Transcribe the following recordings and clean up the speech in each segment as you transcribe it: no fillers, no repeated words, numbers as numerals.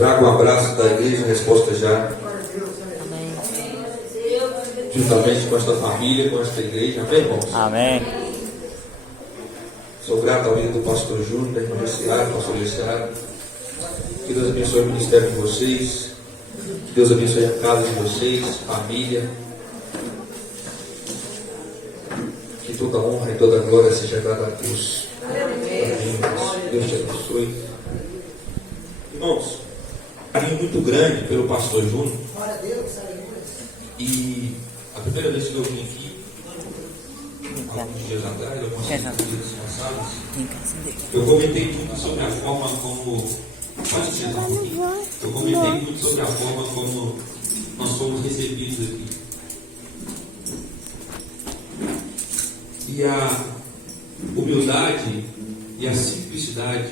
Traga um abraço da igreja, resposta já. Amém. Juntamente com esta família, com esta igreja. Amém, irmãos? Amém. Sou grato à vida do pastor Júnior, da irmã Luciana, pastor Luciano. Que Deus abençoe o ministério de vocês. Que Deus abençoe a casa de vocês, família. Que toda honra e toda glória seja dada a Deus. Amém. Deus te abençoe. Irmãos, carinho muito grande pelo pastor Júnior. E a primeira vez que eu vim aqui, alguns dias atrás, alguns dias passados, eu comentei muito sobre a forma como. Pode ser, eu comentei muito sobre a forma como nós fomos recebidos aqui. E a humildade e a simplicidade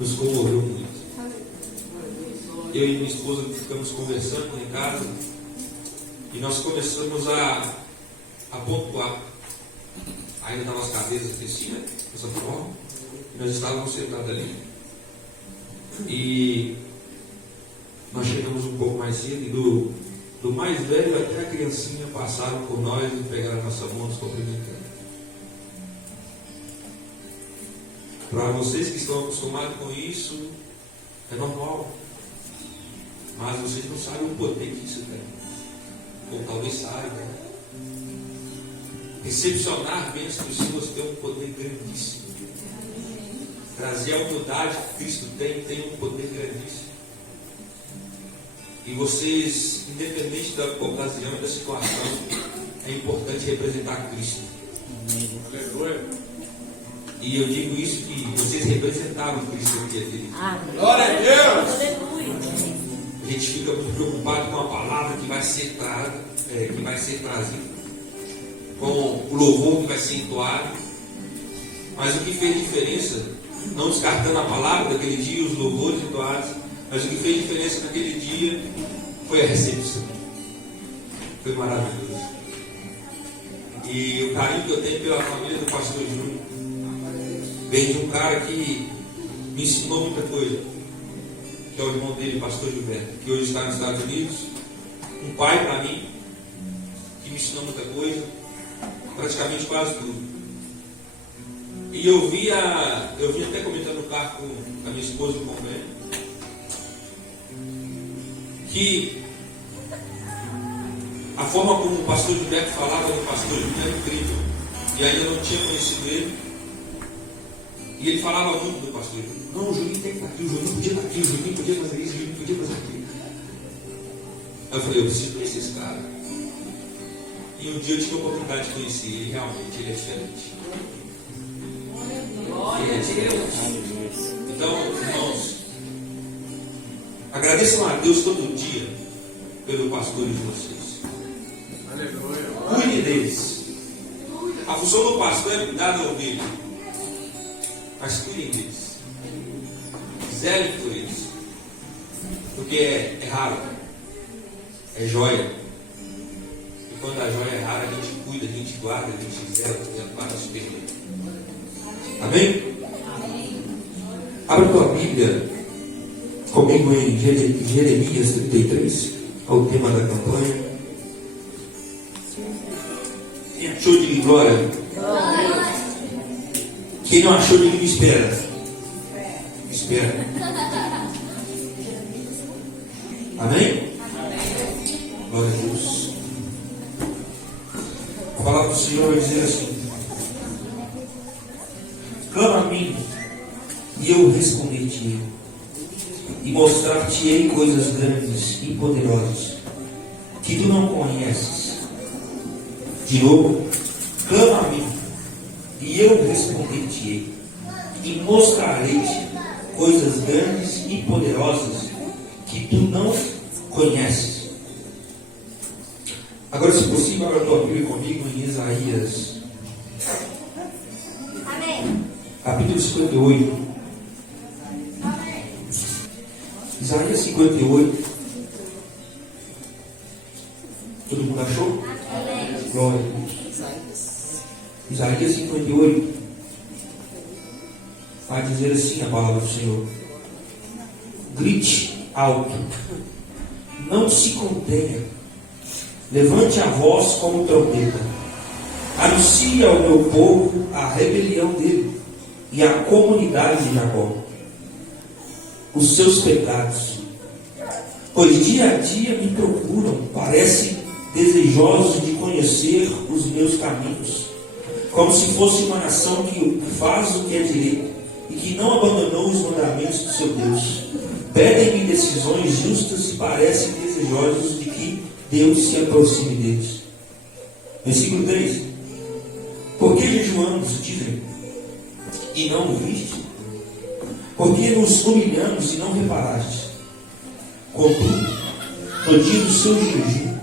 nos comoveu muito. Eu e minha esposa ficamos conversando em casa e nós começamos a pontuar. Ainda estavam as cadeiras aqui assim, né? Dessa forma. E nós estávamos sentados ali. E nós chegamos um pouco mais cedo e do mais velho até a criancinha passaram por nós e pegaram a nossa mão nos cumprimentando. Para vocês que estão acostumados com isso, é normal. Mas vocês não sabem o poder que isso tem. Ou talvez saibam. Recepcionar bem as pessoas tem um poder grandíssimo. Trazer a humildade que Cristo tem um poder grandíssimo. E vocês, independente da ocasião e da situação, é importante representar Cristo. Aleluia. E eu digo isso que vocês representaram Cristo aqui, querido. Glória a Deus! A gente fica muito preocupado com a palavra que vai ser trazida, com o louvor que vai ser entoado. Mas o que fez diferença, não descartando a palavra daquele dia, os louvores entoados, mas o que fez diferença naquele dia foi a recepção. Foi maravilhoso. E o carinho que eu tenho pela família do pastor Júnior vem de um cara que me ensinou muita coisa, que é o irmão dele, pastor Gilberto, que hoje está nos Estados Unidos. Um pai para mim, que me ensinou muita coisa, praticamente quase tudo. E eu vim até comentando no carro com a minha esposa e com o Ben, que a forma como o pastor Gilberto falava do pastor Júnior era incrível. E ainda não tinha conhecido ele. E ele falava muito do pastor Júnior. Não, o Juninho tem que estar aqui, o Juninho podia estar aqui, o Juninho podia fazer isso, o Juninho podia fazer aquilo. Aí eu falei, eu preciso conhecer esse cara. E um dia eu tive a oportunidade de conhecer ele, realmente, ele é diferente. Ele é diferente. Então, irmãos, agradeçam a Deus todo dia pelo pastor de vocês. Cuide deles. A função do pastor é cuidar da ovelha. Mas cuidem deles. Zelem por eles. Porque é raro. É joia. E quando a joia é rara, a gente cuida, a gente guarda, a gente zela para se perder. Amém? Abra tua Bíblia comigo em Jeremias 33, ao tema da campanha. Quem achou de glória? Quem não achou de me espera? Espera. Amém? Glória a Deus. A palavra do Senhor vai dizer assim: clama a mim e eu responder-te-ei, e mostrar-te-ei coisas grandes e poderosas que tu não conheces. De novo, clama a mim e eu responder-te-ei, e mostrarei-te coisas grandes e poderosas que tu não conheces. Agora, se possível, abra a tua Bíblia comigo em Isaías. Amém. Capítulo 58. Amém. Isaías 58. Todo mundo achou? Amém. Glória a Deus. Isaías 58. Vai dizer assim a palavra do Senhor: grite alto. Não se contenha. Levante a voz como trombeta. Anuncie ao meu povo a rebelião dele e à comunidade de Jacó os seus pecados. Pois dia a dia me procuram, parecem desejosos de conhecer os meus caminhos, como se fosse uma nação que faz o que é direito e que não abandonou os mandamentos do seu Deus. Pedem-me decisões justas e parecem desejosos de que Deus se aproxime deles. Versículo 3. Por que jejuamos, dizem, e não o viste? Por que nos humilhamos e não reparaste? Contudo, no dia do seu jejum,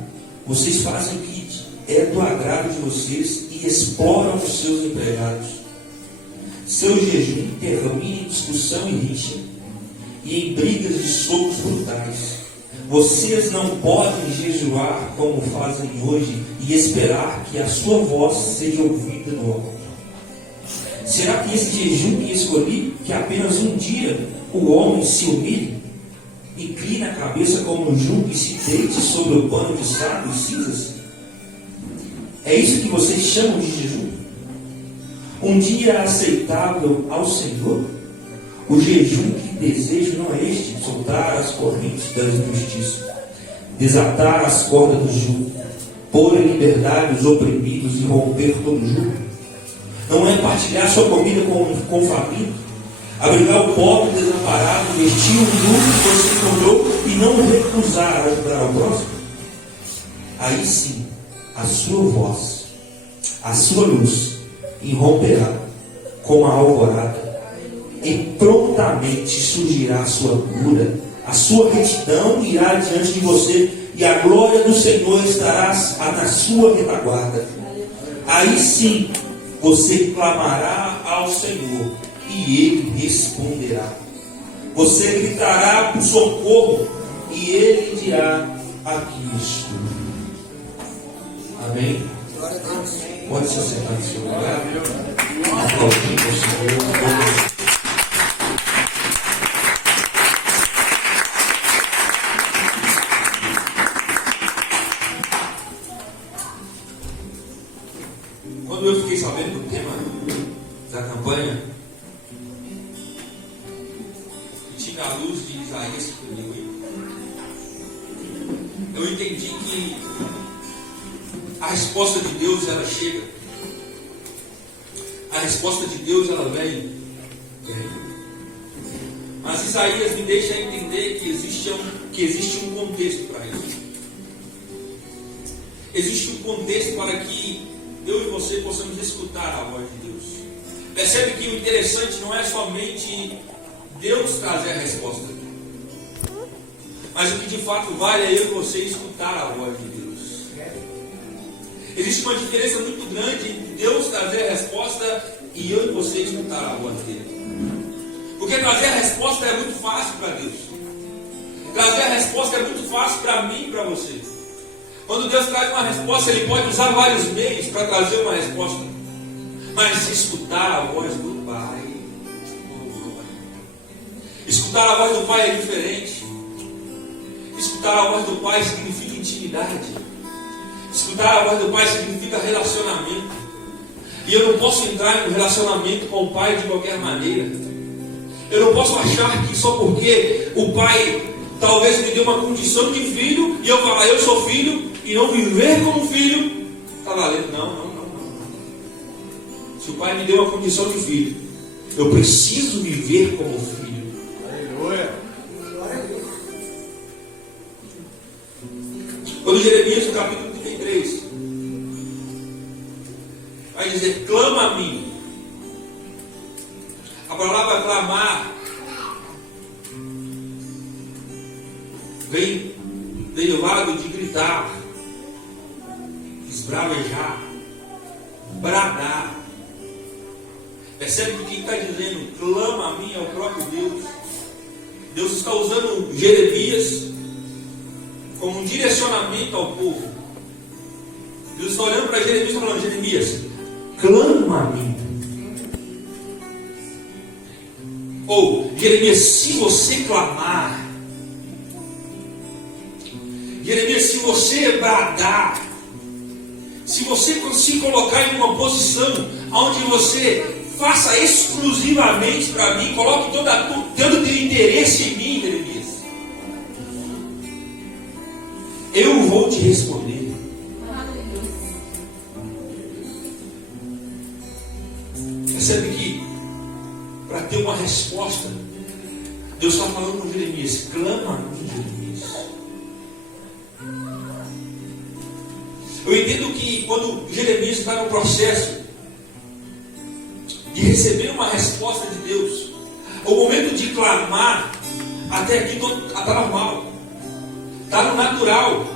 vocês fazem o que é do agrado de vocês e exploram os seus empregados. Seu jejum termina em discussão e rixa, e em brigas de socos brutais. Vocês não podem jejuar como fazem hoje e esperar que a sua voz seja ouvida no alto. Será que esse jejum que escolhi, que apenas um dia o homem se humilhe, inclina a cabeça como um junco e se deite sobre o pano de saco e cinzas? É isso que vocês chamam de jejum? Um dia aceitável ao Senhor? O jejum que desejo não é este: soltar as correntes da injustiça, desatar as cordas do jugo, pôr em liberdade os oprimidos e romper todo jugo. Não é partilhar sua comida com o faminto, abrigar o pobre desamparado, vestir o nu que você encontrou e não recusar a ajudar ao próximo? Aí sim, a sua voz, a sua luz irromperá como a alvorada, e prontamente surgirá a sua cura, a sua retidão irá diante de você, e a glória do Senhor estará na sua retaguarda. Aí sim você clamará ao Senhor e Ele responderá. Você gritará por socorro e Ele dirá: aqui estou. Amém? Pode se sentar no seu lugar. Aplaudindo ao Senhor. Quando eu fiquei sabendo do tema da campanha, tinha a luz de Isaías comigo, eu entendi que a resposta de Deus, ela chega. A resposta de Deus, ela vem. Mas Isaías me deixa entender que existe um contexto para isso. Existe um contexto para que eu e você possamos escutar a voz de Deus. Percebe que o interessante não é somente Deus trazer a resposta, mas o que de fato vale é eu e você escutar a voz de Deus. Existe uma diferença muito grande entre Deus trazer a resposta e eu e você escutar a voz dele. Porque trazer a resposta é muito fácil para Deus. Trazer a resposta é muito fácil para mim e para você. Quando Deus traz uma resposta, Ele pode usar vários meios para trazer uma resposta. Mas escutar a voz do Pai, escutar a voz do Pai é diferente. Escutar a voz do Pai significa intimidade. Escutar a voz do Pai significa relacionamento. E eu não posso entrar em um relacionamento com o Pai de qualquer maneira. Eu não posso achar que só porque o Pai talvez me dê uma condição de filho e eu falar eu sou filho e não viver como filho, está valendo. Não. Se o Pai me deu uma condição de filho, eu preciso viver como filho. Aleluia. Quando Jeremias, no capítulo 33, vai dizer: clama a mim. A palavra clamar vem derivado de gritar, esbravejar, bradar. Percebe que quem está dizendo clama a mim é o próprio Deus. Deus está usando Jeremias como um direcionamento ao povo. Deus está olhando para Jeremias e está falando: Jeremias, clama a mim. Ou Jeremias, se você clamar, Jeremias, se você bradar, se você se colocar em uma posição onde você faça exclusivamente para mim, coloque todo o teu interesse em mim, Jeremias, eu vou te responder. Percebe que para ter uma resposta, Deus está falando com Jeremias: clama a mim, Jeremias. Eu entendo que quando Jeremias está no processo de receber uma resposta de Deus, o momento de clamar, até aqui está normal, está no natural.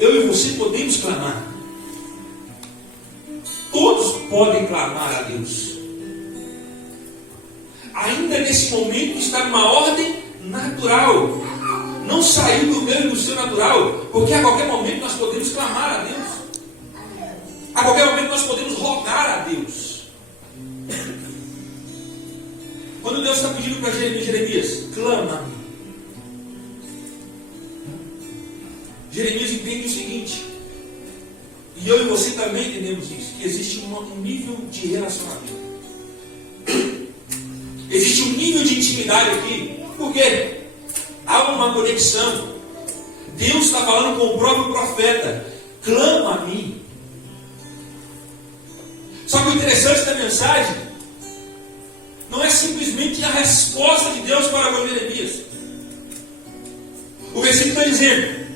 Eu e você podemos clamar. Todos podem clamar a Deus. Ainda nesse momento está numa ordem natural. Não saiu do meu e do seu natural, porque a qualquer momento nós podemos clamar a Deus. A qualquer momento nós podemos rogar a Deus. Quando Deus está pedindo para Jeremias, clama-me. Jeremias entende o seguinte, e eu e você também entendemos isso, que existe um nível de relacionamento. Existe um nível de intimidade aqui. Por quê? Há uma conexão. Deus está falando com o próprio profeta: clama a mim. Só que o interessante da mensagem não é simplesmente a resposta de Deus para com Jeremias. O versículo está dizendo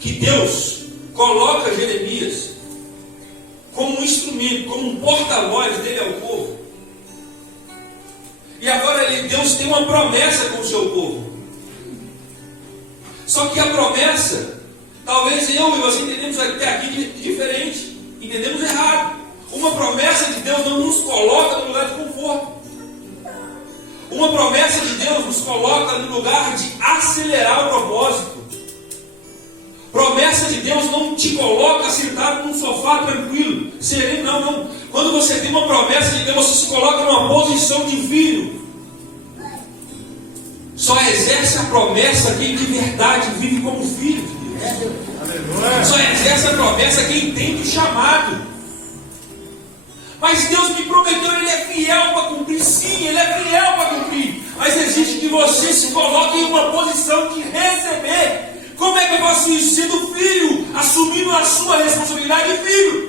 que Deus coloca Jeremias como um instrumento, como um porta-voz dele ao povo. E agora Deus tem uma promessa com o seu povo. Só que a promessa, talvez eu e você entendemos até aqui diferente. Entendemos errado. Uma promessa de Deus não nos coloca no lugar de conforto. Uma promessa de Deus nos coloca no lugar de acelerar o propósito. Promessa de Deus não te coloca sentado num sofá tranquilo, sereno, não. Quando você tem uma promessa de Deus, você se coloca numa posição de filho. Só exerce a promessa quem de verdade vive como filho de Deus. Só exerce a promessa quem entende o chamado. Mas Deus me prometeu, Ele é fiel para cumprir. Sim, Ele é fiel para cumprir. Mas exige que você se coloque em uma posição de receber. Como é que eu faço isso? Sendo filho, assumindo a sua responsabilidade de filho.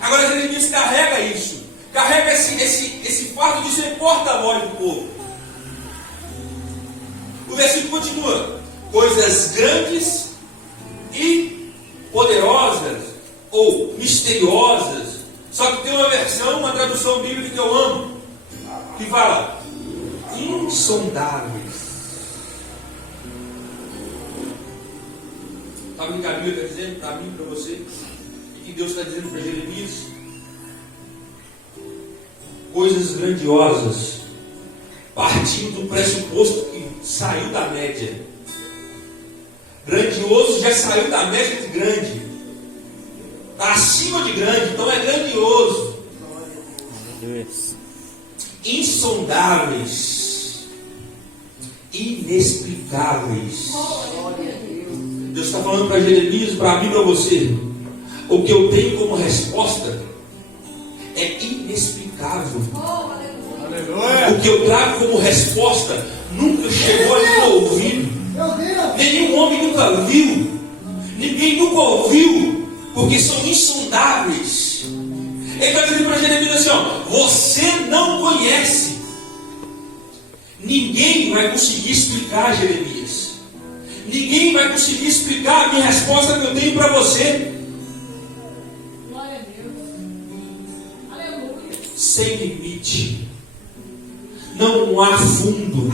Agora Jeremias carrega isso. Carrega esse fardo de ser porta-voz do povo. O versículo continua: coisas grandes e poderosas, ou misteriosas. Só que tem uma versão, uma tradução bíblica que eu amo, que fala insondáveis. Sabe o que a Bíblia está dizendo para mim e para você? E que Deus está dizendo para Jeremias? Coisas grandiosas, partindo do pressuposto que saiu da média. Grandioso já saiu da média de grande. Está acima de grande, então é grandioso. Insondáveis, inexplicáveis. Deus está falando para Jeremias, para mim e para você: o que eu tenho como resposta é inexplicável. O que eu trago como resposta nunca chegou a meu ouvido. Nenhum homem nunca viu. Ninguém nunca ouviu, porque são insondáveis. Ele está dizendo para Jeremias assim: ó, você não conhece. Ninguém vai conseguir explicar, Jeremias. Ninguém vai conseguir explicar a minha resposta que eu tenho para você. Glória a Deus. Aleluia. Sem limite. Não há fundo.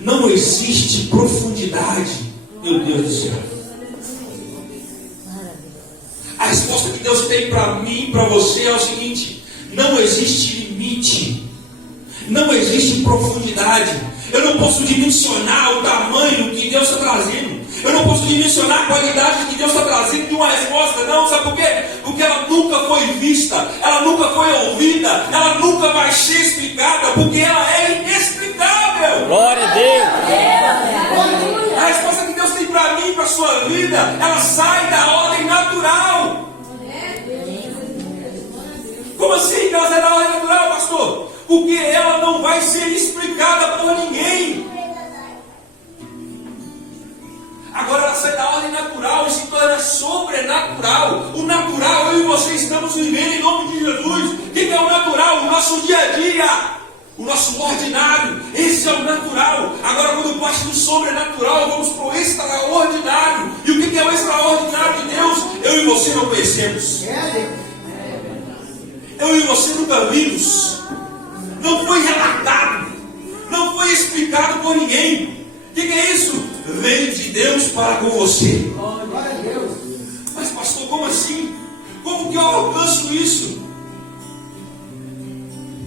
Não existe profundidade. Meu Deus do céu. A resposta que Deus tem para mim e para você é o seguinte: não existe limite. Não existe profundidade. Eu não posso dimensionar o tamanho que Deus está trazendo. Eu não posso dimensionar a qualidade que Deus está trazendo de uma resposta. Não, sabe por quê? Porque ela nunca foi vista, ela nunca foi ouvida, ela nunca vai ser explicada, porque ela é inexplicável. vida, ela sai da ordem natural. Como assim que ela sai da ordem natural, pastor? Porque ela não vai ser explicada por ninguém. Agora ela sai da ordem natural e se torna sobrenatural. O natural, eu e você estamos vivendo em nome de Jesus. O que é o natural? O nosso dia a dia, o nosso ordinário. Esse é o natural. Agora quando parte do sobrenatural, vamos para o extraordinário. E o que é o extraordinário de Deus? Eu e você não conhecemos. Eu e você nunca vimos. Não foi relatado. Não foi explicado por ninguém. O que é isso? Vem de Deus para com você. Mas pastor, como assim? Como que eu alcanço isso?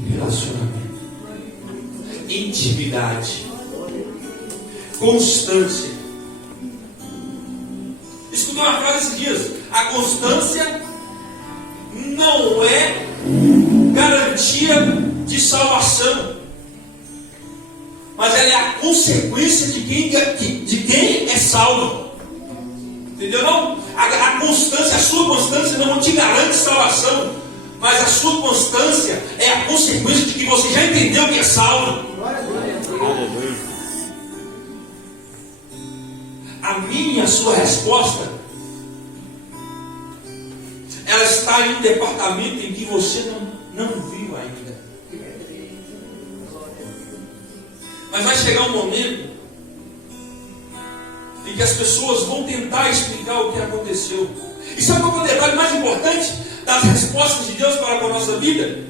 Relacionamento, intimidade, constância. Escutei uma frase esses dias: a constância não é garantia de salvação, mas ela é a consequência de quem é salvo. Entendeu não? A constância, a sua constância não te garante salvação, mas a sua constância é a consequência de que você já entendeu que é salvo. A minha e a sua resposta, ela está em um departamento em que você não viu ainda. Mas vai chegar um momento em que as pessoas vão tentar explicar o que aconteceu. E sabe qual é o detalhe mais importante das respostas de Deus para com a nossa vida?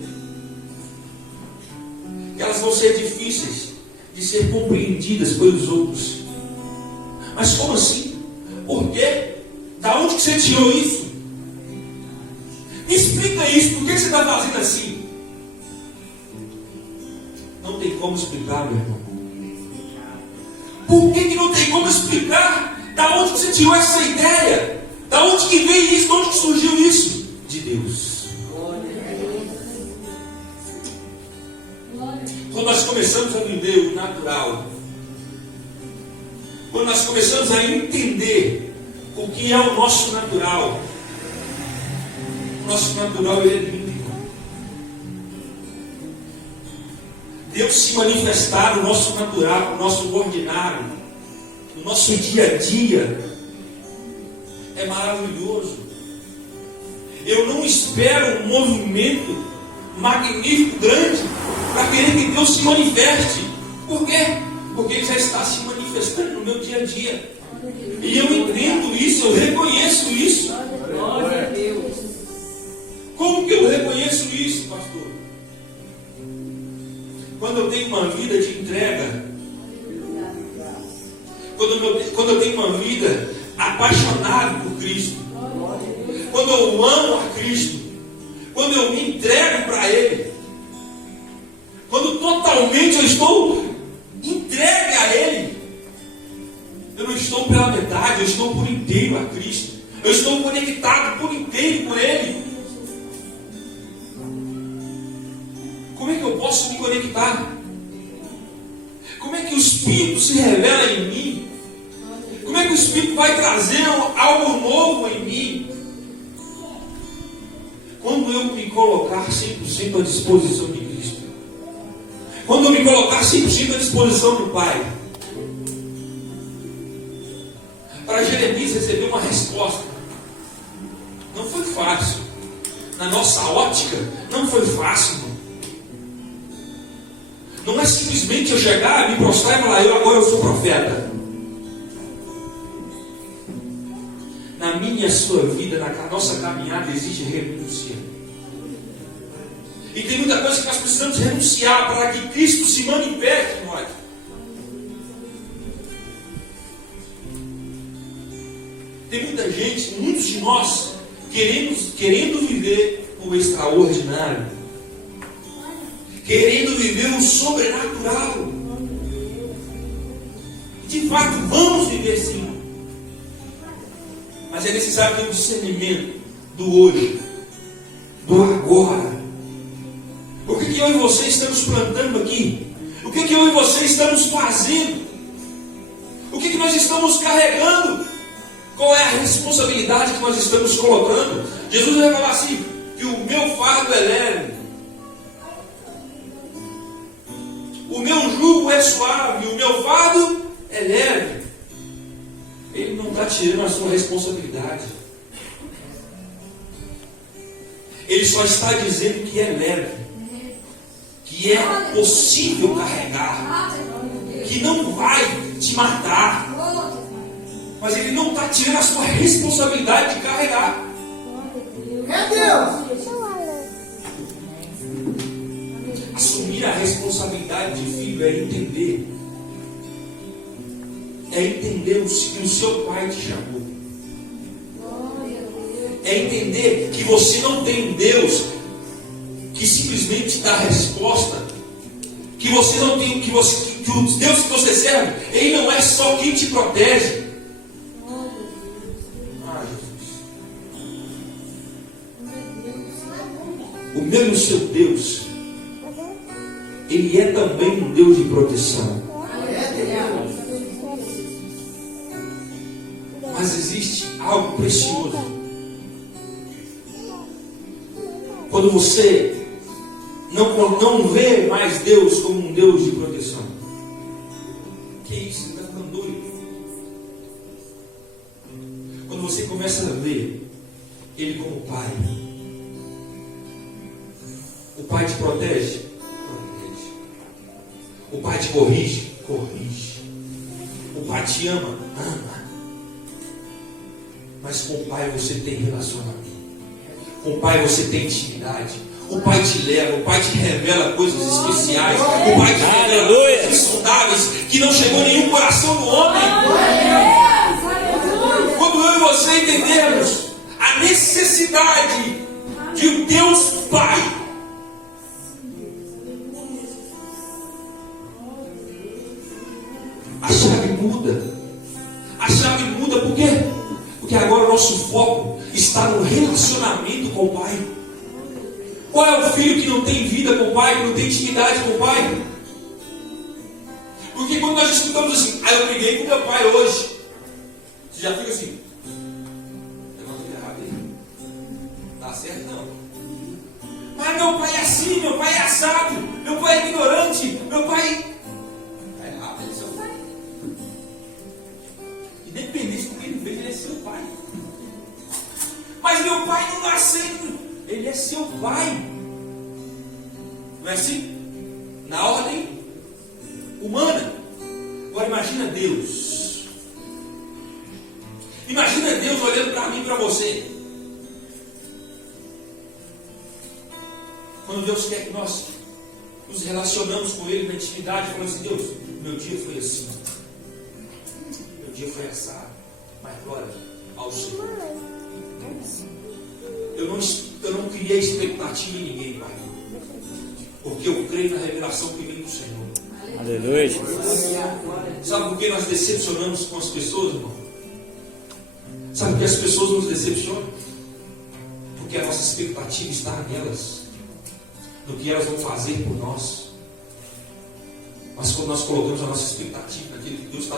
Que elas vão ser difíceis de ser compreendidas pelos outros. Mas como assim? Por quê? Da onde que você tirou isso? Me explica isso. Por que você está fazendo assim? Não tem como explicar, meu irmão. Por que não tem como explicar? Da onde que você tirou essa ideia? Da onde que veio isso? Da onde que surgiu isso? De Deus. Quando nós começamos a viver o natural, quando nós começamos a entender o que é o nosso natural, o nosso natural ele é lindo. Deus se manifestar no nosso natural, no nosso ordinário, no nosso dia a dia, é maravilhoso. Eu não espero um movimento magnífico, grande, para querer que Deus se manifeste. Por quê? Porque Ele já está se manifestando no meu dia a dia. E eu entendo isso, eu reconheço isso. Glória a Deus. Como que eu reconheço isso, pastor? Quando eu tenho uma vida de entrega, quando eu tenho uma vida apaixonada por Cristo, quando eu amo a Cristo, quando eu me entrego para Ele, quando totalmente eu estou entregue a Ele, eu não estou pela metade, eu estou por inteiro a Cristo, eu estou conectado por inteiro com Ele. Como é que eu posso me conectar? Como é que o Espírito se revela em mim? Como é que o Espírito vai trazer algo novo em mim? Quando eu me colocar 100% à disposição de Cristo. Quando eu me colocar 100% à disposição do Pai. Para Jeremias receber uma resposta. Não foi fácil. Na nossa ótica, não foi fácil. Não é simplesmente eu chegar, me prostrar e falar, agora eu sou profeta. Na minha e sua vida, na nossa caminhada, existe renúncia. E tem muita coisa que nós precisamos renunciar para que Cristo se manifeste em nós. Tem muita gente, muitos de nós, querendo viver o extraordinário, querendo viver o sobrenatural. De fato, vamos viver sim. Mas é necessário ter um discernimento do hoje, do agora. O que eu e você estamos plantando aqui? O que eu e você estamos fazendo? O que nós estamos carregando? Qual é a responsabilidade que nós estamos colocando? Jesus vai falar assim, que o meu fardo é leve, o meu jugo é suave, o meu fardo é leve. Ele não está tirando a sua responsabilidade. Ele só está dizendo que é leve, que é possível carregar, que não vai te matar. Mas ele não está tirando a sua responsabilidade de carregar. É Deus. Assumir a responsabilidade de filho é entender. É entender que o seu pai te chamou. É entender que você não tem um Deus que simplesmente dá resposta. Que você não tem, que o Deus que você serve, Ele não é só quem te protege. Ah, Jesus. O meu e o seu Deus, Ele é também um Deus de proteção. Mas existe algo precioso. Quando você não vê mais Deus como um Deus de proteção. Que isso? Você está ficando doido. Quando você começa a ver Ele como Pai. O Pai te protege? Protege. O Pai te corrige? Corrige. O Pai te ama? Ama. Mas com o Pai você tem relacionamento. Com o Pai você tem intimidade. O Pai te leva, o Pai te revela coisas especiais. O Pai te revela coisas insondáveis que não chegou em nenhum coração do homem. Quando eu e você entendemos a necessidade de um Deus Pai, a chave muda. A chave muda por quê? Porque agora o nosso foco está no relacionamento com o Pai. Qual é o filho que não tem vida com o Pai, que não tem intimidade com o Pai? Porque quando nós escutamos assim, eu briguei com meu pai hoje, você já fica assim, negócio errado aí, tá certo não. Mas meu pai é assim, meu pai é assado, meu pai é ignorante, meu pai é errado, ele é seu pai. Independente do que ele fez, ele é seu pai. Mas meu pai não nasceu, ele é seu pai. Não é assim? Na ordem humana. Agora imagina Deus. Imagina Deus olhando para mim e para você. Quando Deus quer que nós nos relacionamos com Ele na intimidade, falando assim, Deus, meu dia foi assim. Meu dia foi assado. Mas glória ao Senhor. Eu não criei expectativa em ninguém, Pai. Porque eu creio na revelação que vem do Senhor. Aleluia. Sabe por que nós decepcionamos com as pessoas, irmão? Sabe por que as pessoas nos decepcionam? Porque a nossa expectativa está nelas, no que elas vão fazer por nós. Mas quando nós colocamos a nossa expectativa naquilo que Deus está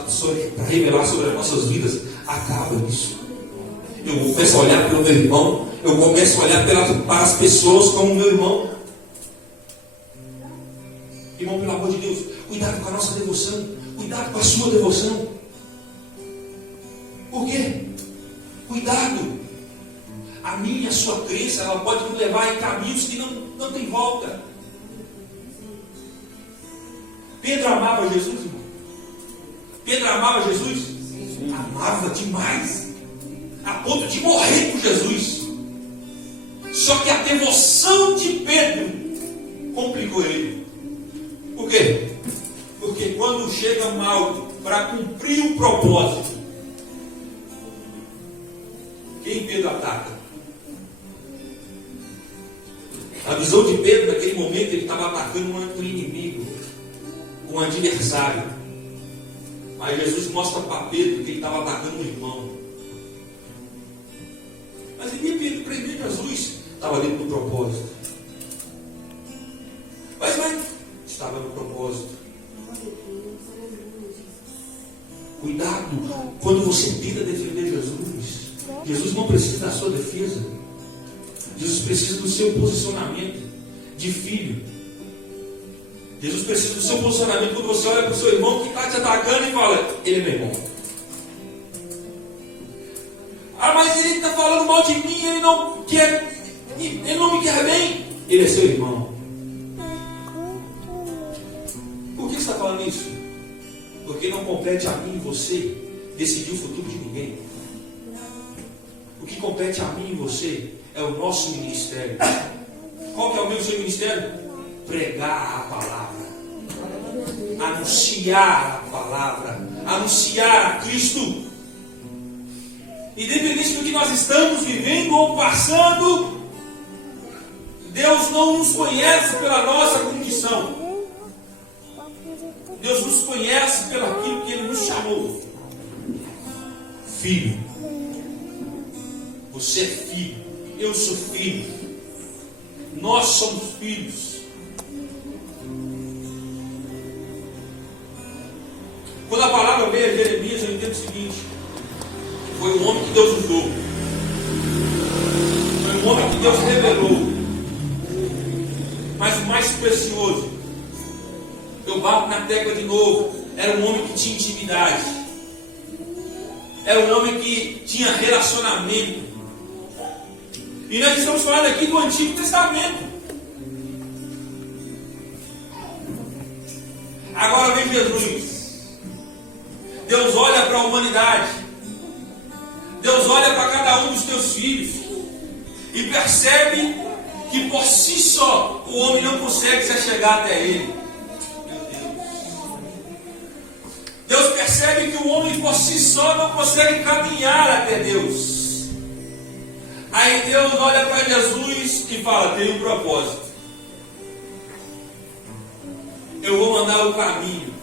para revelar sobre as nossas vidas, acaba isso. Eu começo a olhar pelo meu irmão, eu começo a olhar para as pessoas como meu irmão. Irmão, pelo amor de Deus, cuidado com a nossa devoção, cuidado com a sua devoção. Por quê? Cuidado. A minha e a sua crença, ela pode nos levar em caminhos que não tem volta. Pedro amava Jesus, irmão. Pedro amava Jesus? Sim. Amava demais. A ponto de morrer por Jesus. Só que a devoção de Pedro complicou ele. Por quê? Porque quando chega mal para cumprir o propósito, quem Pedro ataca? A visão de Pedro naquele momento, ele estava atacando um inimigo, um adversário. Mas Jesus mostra para Pedro que ele estava atacando um irmão. Mas ele ia Pedro prender Jesus, estava dentro do propósito. Mas estava no propósito. Cuidado quando você tenta defender Jesus. Jesus não precisa da sua defesa. Jesus precisa do seu posicionamento de filho. Jesus precisa do seu posicionamento quando você olha para o seu irmão que está te atacando e fala: ele é meu irmão. Ah, mas ele está falando mal de mim, ele não me quer bem. Ele é seu irmão. Por que você está falando isso? Porque não compete a mim e você decidir o futuro de ninguém. O que compete a mim e você é o nosso ministério. Qual que é o meu e o seu ministério? Pregar a palavra, anunciar a palavra, anunciar a Cristo. Independente do que nós estamos vivendo ou passando, Deus não nos conhece pela nossa condição. Deus nos conhece pelo aquilo que Ele nos chamou. Filho. Você é filho. Eu sou filho. Nós somos filhos. Quando a palavra veio a Jeremias, eu entendo o seguinte: foi um homem que Deus usou. Foi um homem que Deus revelou. Mas o mais precioso, eu bato na tecla de novo, era um homem que tinha intimidade. Era um homem que tinha relacionamento. E nós estamos falando aqui do Antigo Testamento. Agora vem Jesus. Deus olha para a humanidade. Deus olha para cada um dos teus filhos e percebe que por si só o homem não consegue se achegar até Ele. Deus percebe que o homem por si só não consegue caminhar até Deus. Aí Deus olha para Jesus e fala: tem um propósito. Eu vou mandar o caminho.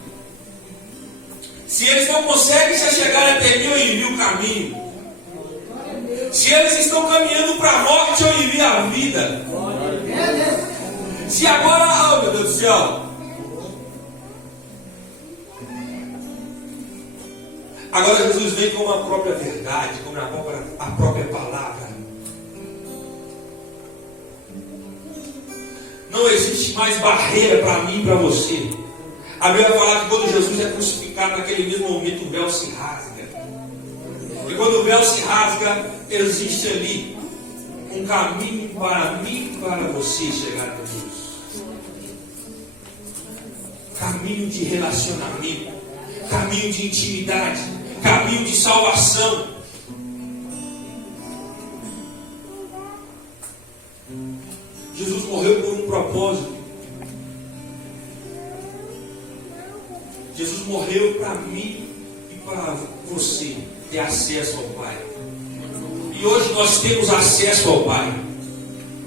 Se eles não conseguem se chegar até mim, eu envio o caminho. Se eles estão caminhando para a morte, eu envio a vida. Se agora, oh meu Deus do céu. Agora Jesus vem com a própria verdade, com a própria palavra. Não existe mais barreira para mim e para você. A Bíblia vai falar que quando Jesus é crucificado, naquele mesmo momento o véu se rasga. E quando o véu se rasga, existe ali um caminho para mim e para você chegar a Deus. Caminho de relacionamento, caminho de intimidade, caminho de salvação. Jesus morreu por um propósito. Jesus morreu para mim e para você ter acesso ao Pai. E hoje nós temos acesso ao Pai.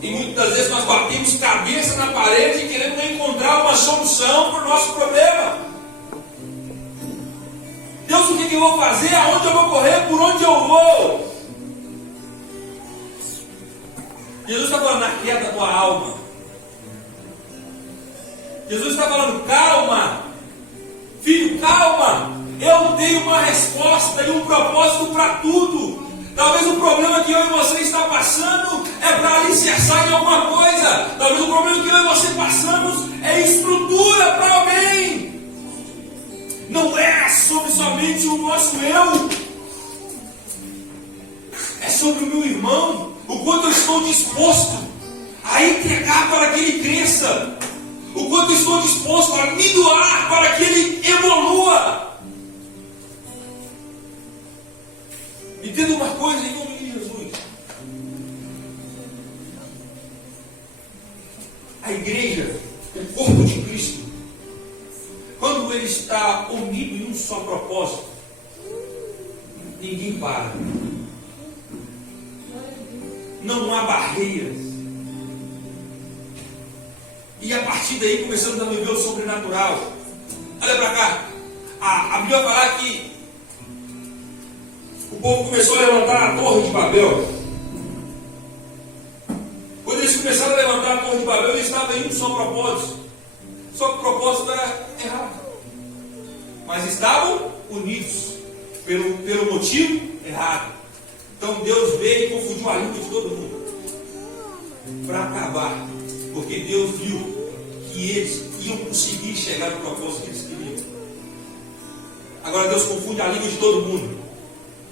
E muitas vezes nós batemos cabeça na parede querendo encontrar uma solução para o nosso problema. Deus, o que eu vou fazer? Aonde eu vou correr? Por onde eu vou? Jesus está falando: aquieta a tua alma. Jesus está falando: calma. Filho, calma. Eu tenho uma resposta e um propósito para tudo. Talvez o problema que eu e você está passando é para alicerçar em alguma coisa. Talvez o problema que eu e você passamos é estrutura para alguém. Não é sobre somente o nosso eu. É sobre o meu irmão. O quanto eu estou disposto a entregar para que ele cresça. O quanto eu estou disposto a me doar para que ele evolua. Entenda uma coisa em nome de Jesus. A igreja, o corpo de Cristo, quando ele está unido em um só propósito, ninguém para. Não há barreiras. E a partir daí começamos a viver o sobrenatural. Olha para cá. A Bíblia vai falar que o povo começou a levantar a Torre de Babel. Quando eles começaram a levantar a Torre de Babel, eles estavam em um só propósito. Só que o propósito era errado. Mas estavam unidos pelo motivo errado. Então Deus veio e confundiu a língua de todo mundo para acabar, porque Deus viu que eles iam conseguir chegar no propósito que eles queriam. Agora Deus confunde a língua de todo mundo,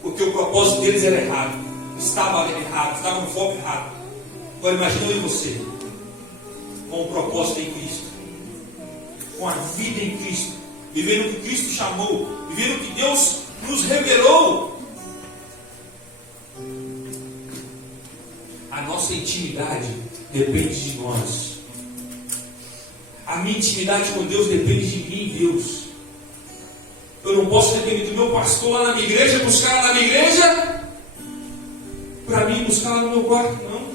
porque o propósito deles era errado, estava errado, estava no foco errado. Agora imagina eu e você, com o propósito em Cristo, com a vida em Cristo, vivendo o que Cristo chamou, vivendo o que Deus nos revelou. A nossa intimidade depende de nós. A minha intimidade com Deus depende de mim, Deus. Eu não posso depender do meu pastor lá na minha igreja, buscar lá na minha igreja, para mim buscar lá no meu quarto, não.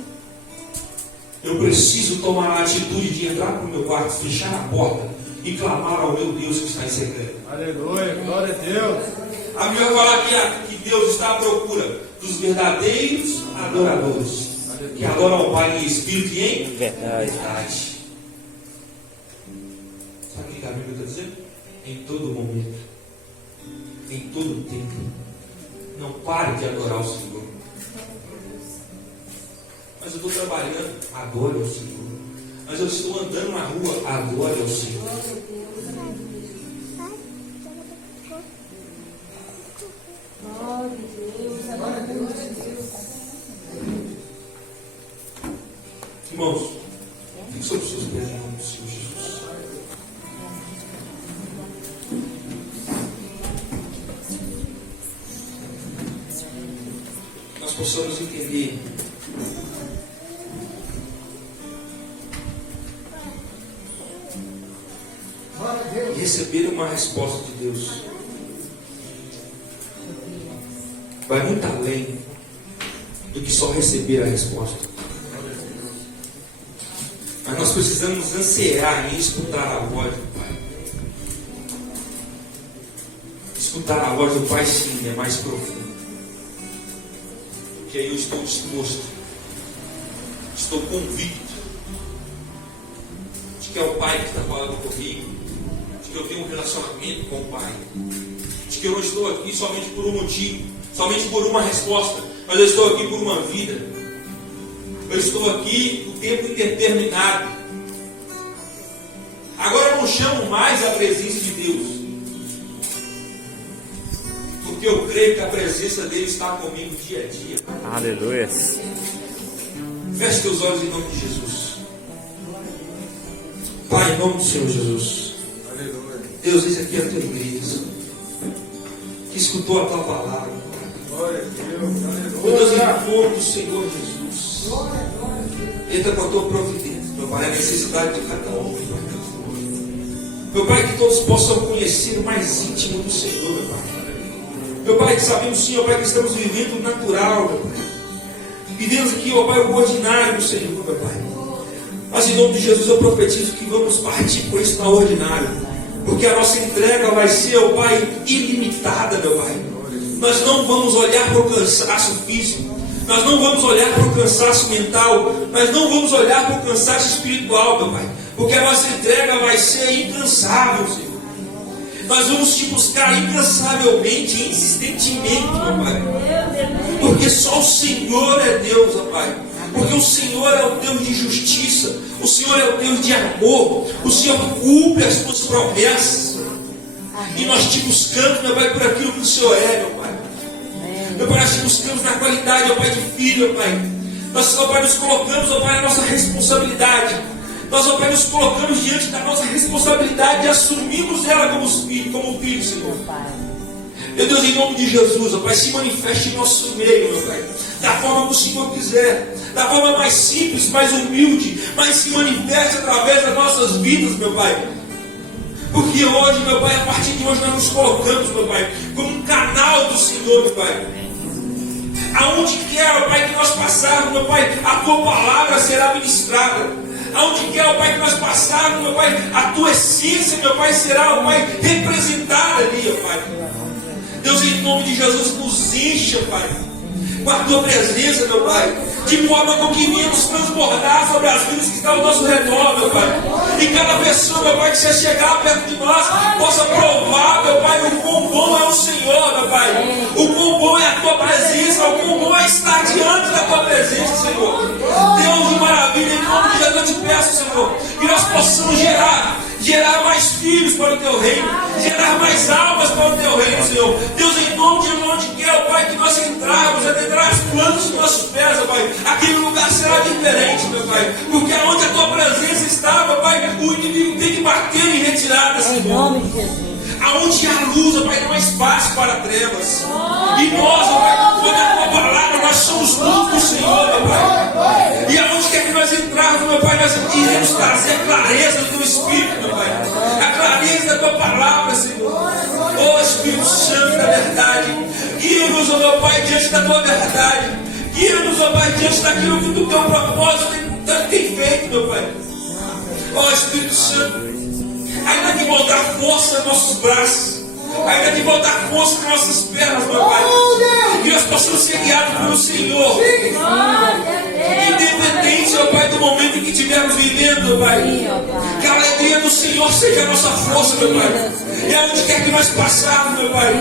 Eu preciso tomar a atitude de entrar para o meu quarto, fechar a porta e clamar ao meu Deus que está em secreto. Aleluia, glória a Deus. A Bíblia vai falar que Deus está à procura dos verdadeiros adoradores, que adoram ao Pai em espírito e em verdade. Sabe o que a Bíblia está dizendo? Em todo momento, em todo tempo, não pare de adorar o Senhor. Mas eu estou trabalhando, adore ao Senhor. Mas eu estou andando na rua, adore ao Senhor. Irmãos, fique sobre os seus pés em nome do Senhor Jesus. Nós possamos entender e receber uma resposta de Deus. Vai muito além do que só receber a resposta. Mas nós precisamos ansiar em escutar a voz do Pai. Escutar a voz do Pai, sim, é mais profundo. Porque aí eu estou disposto, estou convicto de que é o Pai que está falando comigo, de que eu tenho um relacionamento com o Pai, de que eu não estou aqui somente por um motivo, somente por uma resposta, mas eu estou aqui por uma vida. Eu estou aqui o tempo indeterminado. Agora eu não chamo mais a presença de Deus, porque eu creio que a presença dele está comigo dia a dia. Aleluia. Feche teus olhos em nome de Jesus. Pai, em nome do Senhor Jesus. Aleluia. Deus, esse aqui é a tua igreja, que escutou a tua palavra. Glória a Deus. Meu Deus, em Aleluia. nome do Senhor Jesus. Entra com a tua providência, meu Pai, a necessidade de cada um. Meu Pai, que todos possam conhecer o mais íntimo do Senhor, meu Pai. Meu Pai, que sabemos sim, ó Pai, que estamos vivendo o natural, meu Pai. Vivemos aqui, ó Pai, o ordinário do Senhor, meu Pai. Mas em nome de Jesus eu profetizo que vamos partir com isso na ordinário. Porque a nossa entrega vai ser, ó Pai, ilimitada, meu Pai. Nós não vamos olhar para o cansaço físico. Nós não vamos olhar para o cansaço mental. Nós não vamos olhar para o cansaço espiritual, meu Pai. Porque a nossa entrega vai ser incansável, Senhor. Nós vamos te buscar incansavelmente, insistentemente, meu Pai. Porque só o Senhor é Deus, ó Pai. Porque o Senhor é o Deus de justiça. O Senhor é o Deus de amor. O Senhor cumpre as tuas promessas. E nós te buscamos, meu Pai, por aquilo que o Senhor é, meu Pai. Meu Pai, nós te buscamos na qualidade, ó Pai, de filho, ó Pai. Nós, ó Pai, nos colocamos, ó Pai, na nossa responsabilidade. Nós, ó Pai, nos colocamos diante da nossa responsabilidade e assumimos ela como filho, Senhor. Meu Deus, em nome de Jesus, ó Pai, se manifeste em nosso meio, meu Pai. Da forma que o Senhor quiser. Da forma mais simples, mais humilde. Mas se manifeste através das nossas vidas, meu Pai. Porque hoje, meu Pai, a partir de hoje nós nos colocamos, meu Pai, como um canal do Senhor, meu Pai. Aonde quer, ó Pai, que nós passarmos, meu Pai, a Tua palavra será ministrada. Aonde quer, ó Pai, que nós passarmos, meu Pai, a Tua essência, meu Pai, será, ó Pai, representada ali, ó Pai. Deus, em nome de Jesus, nos encha, Pai, com a Tua presença, meu Pai, de forma com que venhamos transbordar sobre as vidas que estão ao nosso redor, meu Pai. E cada pessoa, meu Pai, que se chegar perto de nós, possa provar, meu Pai, o quão bom é o Senhor, meu Pai. O quão bom é a tua presença, o quão bom é estar diante da tua presença, Senhor. Deus de maravilha, em nome de Jesus eu te peço, Senhor, que nós possamos gerar mais filhos para o teu reino, gerar mais almas para o teu reino, Senhor. Deus, em nome de Jesus, onde quer, ó Pai, que nós entrarmos, adentrar as plantas dos nossos pés, ó Pai, aquele lugar será diferente, meu Pai, porque aonde a tua presença estava, Pai, o inimigo tem que bater em retirada, Senhor. Em nome de Jesus. Aonde há luz, ó Pai, não há espaço para trevas. E nós, ó Pai, quando a tua palavra, nós somos luz do Senhor, meu Pai. E aonde quer que nós entrarmos, meu Pai, nós iremos trazer a clareza do teu Espírito, meu Pai. A clareza da tua palavra, Senhor. Ó Espírito Santo da verdade, guia-nos, ó meu Pai, diante da tua verdade. Guia-nos, ó Pai, diante daquilo que o teu propósito tem feito, meu Pai. Ó Espírito Santo, ainda que voltar força nos nossos braços, ainda que voltar força nas nossas pernas, meu Pai, que nós possamos ser guiados pelo Senhor, independente, ó Pai, do momento em que estivermos vivendo, meu Pai, que a alegria do Senhor seja a nossa força, meu Pai, e aonde quer que nós passarmos, meu Pai,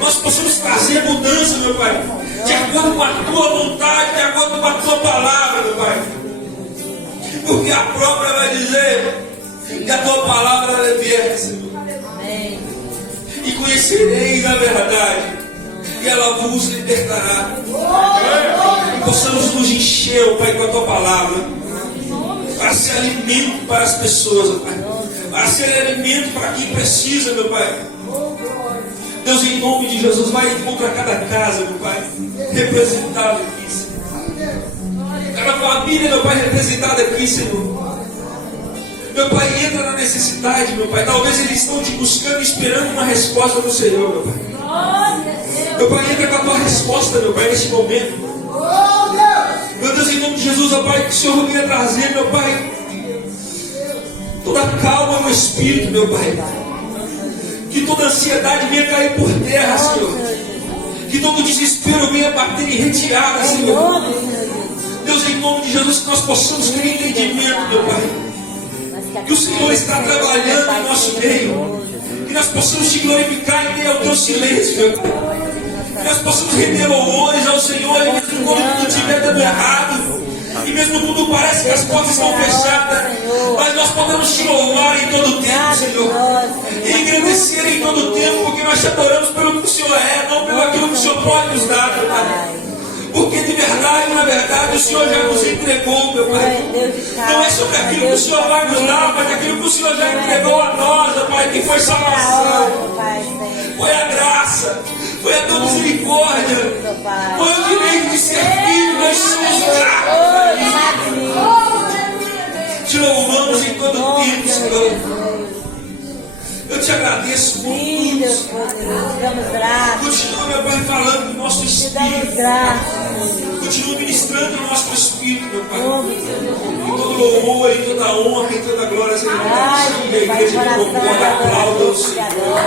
nós possamos trazer mudança, meu Pai, de acordo com a tua vontade, de acordo com a tua palavra, meu Pai, porque a própria vai dizer que a tua palavra ela liberta, Senhor. Amém. E conhecereis a verdade, e ela vos libertará. E possamos nos encher, ó Pai, com a tua palavra, para ser alimento para as pessoas, ó Pai, para ser alimento para quem precisa, meu Pai. Deus, em nome de Jesus, vai encontrar cada casa, meu Pai, representada aqui, Senhor. Cada família, meu Pai, representada aqui, Senhor. Meu Pai, entra na necessidade, meu Pai. Talvez eles estão te buscando, esperando uma resposta do Senhor, meu Pai. Meu Pai, entra com a tua resposta, meu Pai, neste momento. Meu Deus, em nome de Jesus, ó Pai, que o Senhor venha trazer, meu Pai, toda a calma no Espírito, meu Pai. Que toda ansiedade venha cair por terra, Senhor. Que todo desespero venha bater em retirada, Senhor. Deus, em nome de Jesus, que nós possamos ter entendimento, meu Pai, que o Senhor está trabalhando no nosso meio, que nós possamos te glorificar em meio ao teu silêncio, meu Pai, que nós possamos render louvores ao Senhor, e mesmo quando tudo estiver dando errado, e mesmo quando parece que as portas estão fechadas, mas nós podemos te louvar em todo o tempo, Senhor, e engrandecer em todo o tempo, porque nós te adoramos pelo que o Senhor é, não pelo aquilo que o Senhor pode nos dar, meu Pai. Porque de verdade, na verdade, o Senhor já nos entregou, meu Pai. Não é sobre aquilo que o Senhor vai nos dar, mas aquilo que o Senhor já entregou a nós, meu Pai, que foi salvação, foi a graça, foi a tua misericórdia, foi o direito de ser filho, nós somos gratos. Te louvamos em todo o tempo, Senhor. Eu te agradeço por tudo. Continua, meu Pai, falando no nosso espírito. Continua ministrando no nosso espírito, meu Pai. Em todo louvor, em toda honra, em toda glória, seja para ti. A igreja que concorda, aplauda o Senhor.